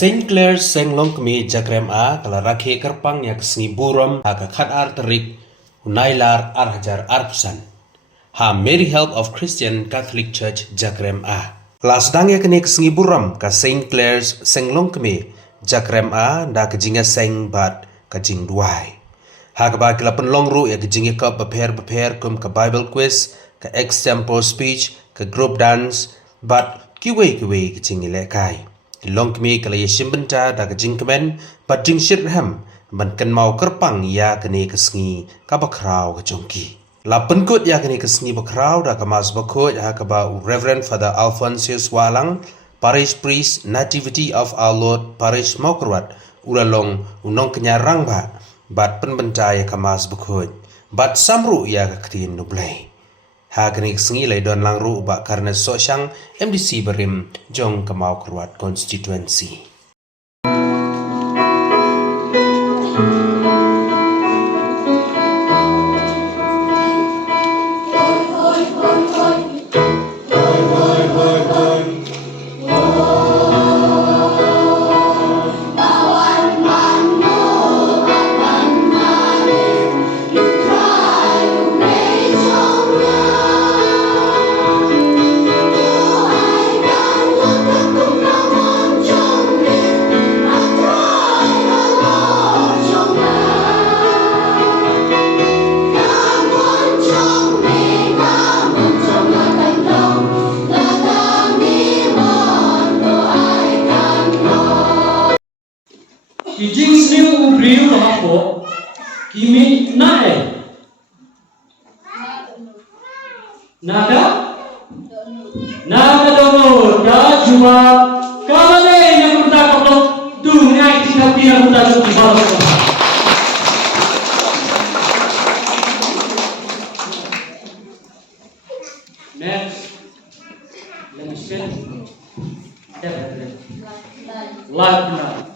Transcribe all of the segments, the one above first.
Saint Clair senglong kami jakrem a kala rakhe kerpang yak sngi buram ha ka khat ar terik unailar ar hajar arpusan. Ha Mary Help of Christian Catholic Church jakrem a. Kelas dang yak nek sngi buram ka Saint Clair's senglong kami jakrem a da kejinga seng bat kajing duai. Ha ka ba kila penlong ru yak kejinga ka beper kum ka Bible quiz ka extempo speech ka group dance bat kiwe kejing lekai. Long kami kala yeshim benta da kajing kemen bat jing shirham ban kan mau kerpang ya kene kesngi ka bakrau ka jongki. La penkut ya kene kesngi bakrau da kamas bakut ya ka ba Reverend Father Alphonsus Walang, Parish Priest Nativity of Our Lord Parish Maukerwat ulalong unong kenyarang ba bat penbenta ya kamas bakut bat samru ya ka ktin nublai. Ha kini sengi lai don lang ru ba karena sosyang MDC berim jong kemau keruat konstituensi. Kijing sniu briu no hapo kimi nae nada dono da juma kale yang kita kaplo dungai kita pira kita suci balo next let me spin live now.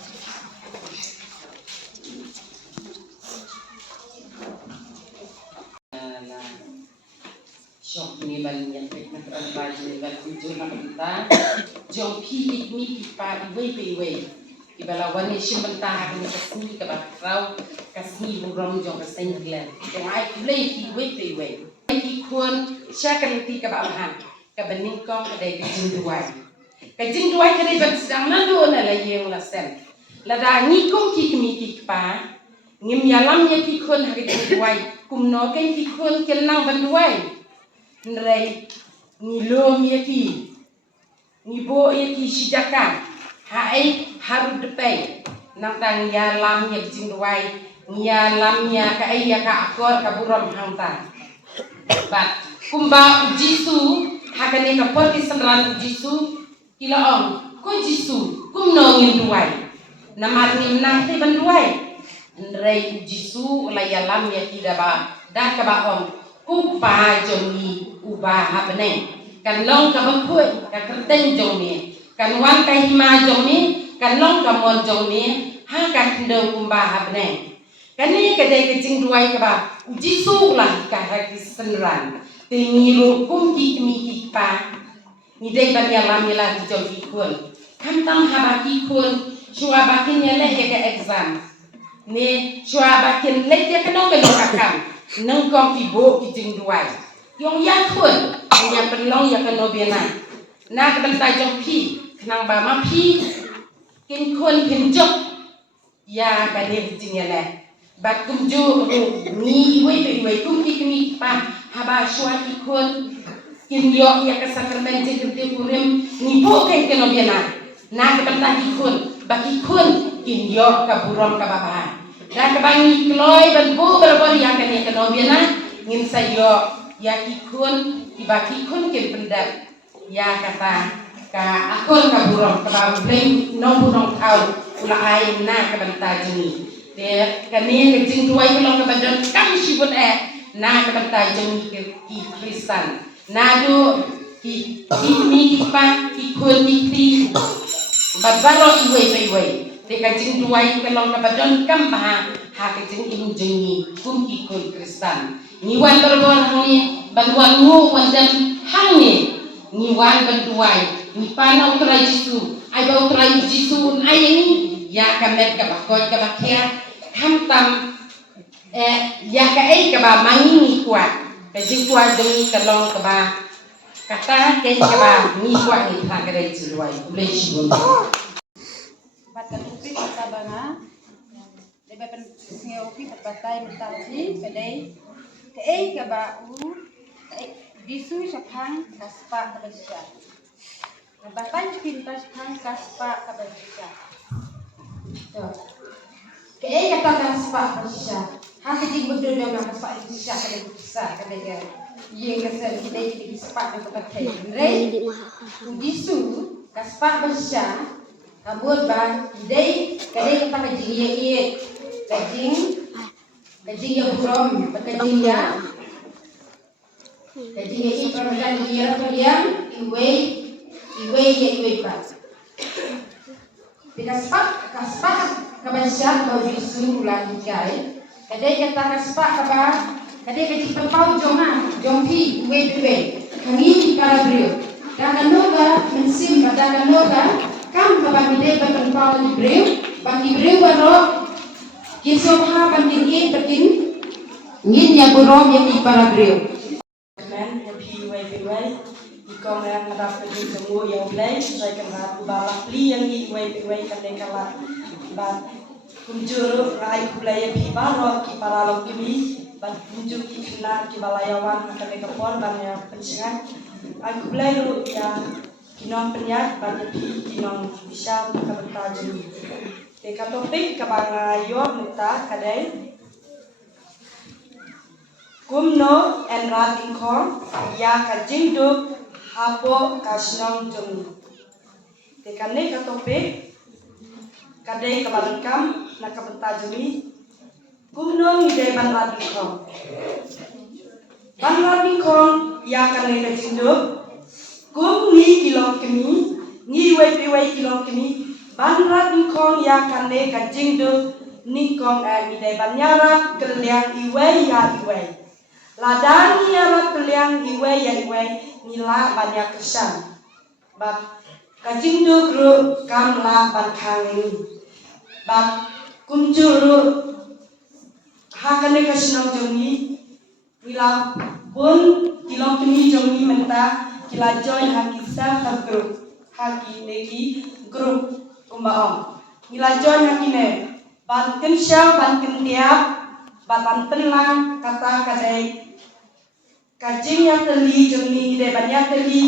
Jom ni banyak nak terbaik ni bal kunjung nak kita. Jom pi mi pa iwe. Ibala wani shimbanta ni kasni ka bakrau kasni buram jom ka Saint Clair. Jom ai play pi iwe. Ki kun syakal ti ka bahan. Ka bening kong ka dai jing duai. Ka jing duai ka dai ban sedang nando na la yeng la sen. La da ni kong ki mi pa. Ngim yalam ya ki kun ha ka jing duai. Kumno kan ki kun kel nang ban duai. Nrai ni lom yaki ni bo yaki sijakan hai haru depai nang tang ya lam ya jing duai ya lam ya ka ai ya ka akor ka buram hangta bat kumba jisu hakane ka porti samran jisu kila on ko jisu kum no ngin duai namar ni nang te ban duai nrai jisu la ya lam ya kida ba da ka ba on kupa jongi ubah habne kan long ka baput ka kerteng jongi kan wan ka hima jongi kan long ka mon jongi ha ka ndo kumba habne kan ni ka dai ka jing duai ka ba jisu lah ka ha ki senran tingi lu kum ki mi pa ni dai ban ya lam ya ki jongi kun kan tam ha ba ki kun shua ba kin ya le ka exam ne shua ba kin le ya ka no ka kam nang kong ibu kijing duai yong ya kun yang penlong ya kan nobiana na ka bantai jong pi kenang ba ma pi kin kun kin jok ya ka ne kijing ya le bat kum ju ni iwe kum ki pa haba shwa ki kun kin yo ya ka sakramen je gede kurim ni po kan ke nobiana na ka bantai kun ba ki kun kin yo ka burom ka baba dan kebangi kloy ban bu berber yang kene kenobiana ngin sayo ya kikun tiba kikun ken pendat ya kata ka akon ka burong ka ba bleng no burong tau ula ai na ka banta jini de kane ke jing duai ko ka badan kam sibun na ka banta jini ki Kristen na do ki mi ki pa kikun ki babaro iwe de ka jing duai ka long ka badan kam ba ha ka jing im jingi kum ki kun Kristen ni wan berbor hang ban wan ngu wan dam hang ni wan ban duai ni panau tra Yesu ai bau trai jisun ai ini ya kamet ka bakot ka bakia ham tam ya ka ai ka ba mangi kuat ka jing kuat demi ka long ka ba kata ke ka ba ni kuat ni ha ka dai jiwai boleh jiwai Batan upi kata banga, lebe pen singe upi batai mutasi kadai, kadai kaba disu syapang kaspa kabasya. Batai pintas syapang kaspa kabasya. Kadai kata kaspa kabasya. Hati jing betul dengan kaspa kabasya kadai kabasya kadai yang kasar kadai kadai kaspa kabasya. Rei disu kaspa kabasya. Kabut bang, kadai kita kajing ye kajing yang berom, kajing ya permukaan dia yang iwe pas. Tidak kaspak kebanyakan bau bisu ulang jai. Kadai kata kaspak kadai kajing tempau jompi iwe. Kami para beliau. Dan noga mensim pada noga. Kam kabangide bakan pau di breu, bagi breu baro kisopha bangin ye bakin ngin ya burom yang di para breu. Men ya pi wai di kongren madap ke semua yang play saya kena balap li yang di wai kata kala ba kunjur rai play ya pi baro ki para lo kimi ba kunjur ki kena ki balayawan kata kapon ban ya pensingan aku play lu ya kinong penyat bagi kinong bisa mengkabar jadi. Teka topik kabangayo muta kadai. Kumno en rating kong ya kajinduk hapo kasnong jumi. Teka ne katopik kadai kabarangkam nakabenta jumi. Kumno ngide ban rating kong. Ban rating kong ya kanai kajinduk. Kum ni kilong kemi, ni wei kilong kemi, banrat ni kong ya kane kajing do ni kong mi dai banyarat keliang iwei ya iwei. Ladani yarat keliang iwei ya iwei nila banyak kesan. Bab kajing do kru kam la ban kang ini. Bab kum juru hakane kasinong jongi nila bun kilong kemi jongi menta kila join hakisa ka grup haki neki grup kumbaong kila join hakine ban kensyal ban kentiap ban penlang kata kadai kajing yang teli jemi de banyak teli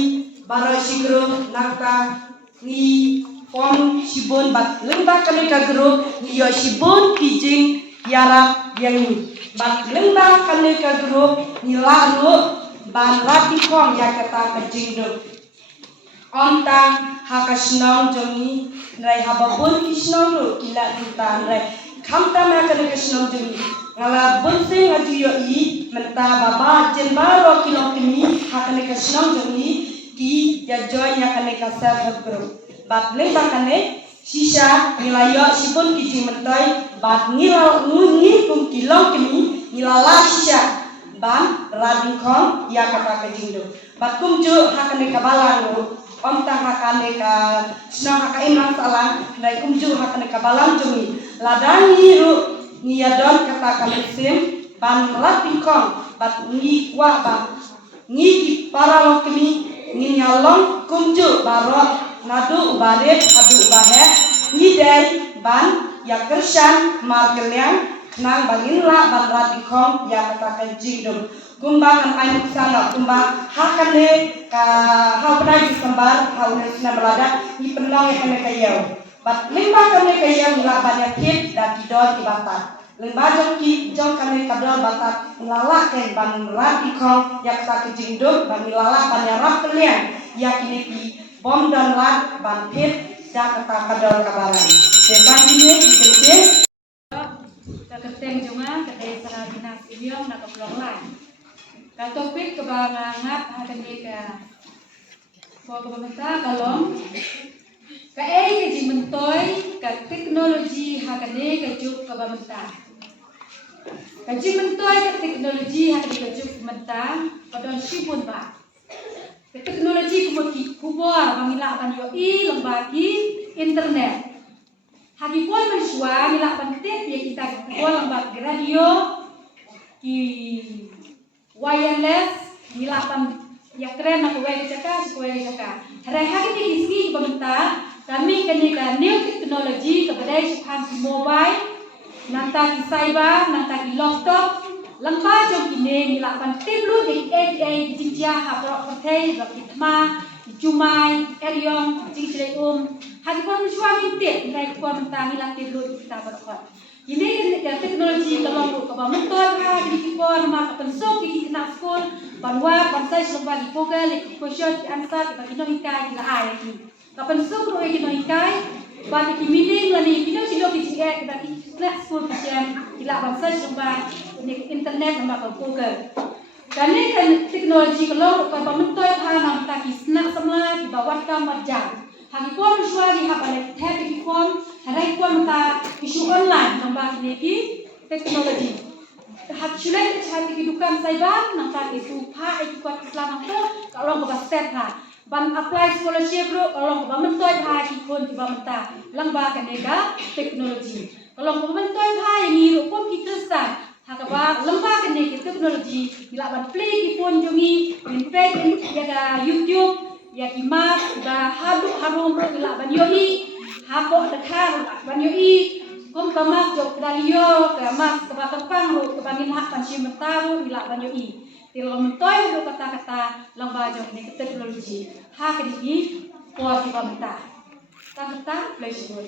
baro si grup nakta ni form sibun bat lembak kami ka grup ni yo sibun kijing yarap yang ni bat lembak kami ka grup ni lalu ban rati kong ya kata kajing do ontang hakasnong jongi rai hababun kisnong do kila kita rai kamta ma kana kasnong jongi ngala bunse ngaju yo I menta baba jen baro kilo kimi hakane kasnong jongi ki ya joy ya kane kasar habro bat le bakane sisa nilayo sibun kijing mentai bat ngilal ngungi kum kilo kimi nilala sisa ban rading kong ya kata kajing do bat kumju hakane kabalang do omtang hakane ka snong haka imang salang dai kumju hakane kabalang jumi ladani ru niadon kata kalisim ban rading kong bat ngi wa ba ngi ki para lo kemi ngi nyalong kumju baro nadu ubaret adu ubahet ngi dai ban ya kersan margeliang nang bangin la ban rati kong ya kata kajing dum kumba kan ayu sana kumba hakane ka hau pernah disembar hau nesna belada ni penong yang kene kayau bat limba kene kayau la banyak kit dan tidor di batat limba jong kene kador batat lala ken ban rati kong ya kata kajing dum ban lala ban ya rap kelian ya kini pi bom dan lat ban pit da kata kador kabalan depan ini dikete Keteng cuma kedai sana dinas ilyong nak keblong lain. Ka topik kebangangat hadani ka pemerintah kalong ka ke jimentoy ka teknologi hakane ka juk ka pemerintah. Ka jimentoy ka teknologi hakane ka juk pemerintah padon sibun ba. Ka teknologi teknologi kemudian kubur mengilah banjoi lembagi internet. Hagipun mensua milah bantet ya kita kubur lembagi radio di wireless milah ban ya keren aku wei cakap. Hari hari ini sini pemerintah kami kena new teknologi kepada sepanjang mobile, nanti cyber, nanti laptop. Lengkap jom ini milakan tiblu di ADA di Jinjia habrok pertai bagi tema di Jumai Eriong Jinjia hari pun suami tip naik pun mentah milah tiblu di kita berokot. Ini teknologi kalau untuk kebantuan di kipon maka pensok di kita sekolah banwa pansai selama di Google di question di answer bagi nohikai di lahai ini. Kapan sok roe di nohikai bagi kimiling lani video silo di JE bagi kelas sekolah kian di pansai selama internet sama Google. Karena kan teknologi kalau pemerintah tanam taki senak semua di bawah kamar jam. Hari pun suami apa lagi pun hari pun minta isu online tambah lagi teknologi. Hari sulit cari kehidupan saya nanti isu pak ikut Islam itu kalau kita step ban apply scholarship kalau pemerintah hari pun di pemerintah lembah kenega teknologi. Kalau pemerintah ini pun kita start hakaba lembah kene teknologi ilaban play ki phone jongi in page jaga YouTube ya ki mas da hadu harum ro ilaban yoi hako dekar ban yoi kom kamas jok dalio kamas ka tepang ro ke bangin hak pansi mentaru ilaban yoi tilo mentoy ro kata-kata lembah jok ne teknologi hak ini kuat di pemerintah kata pleasure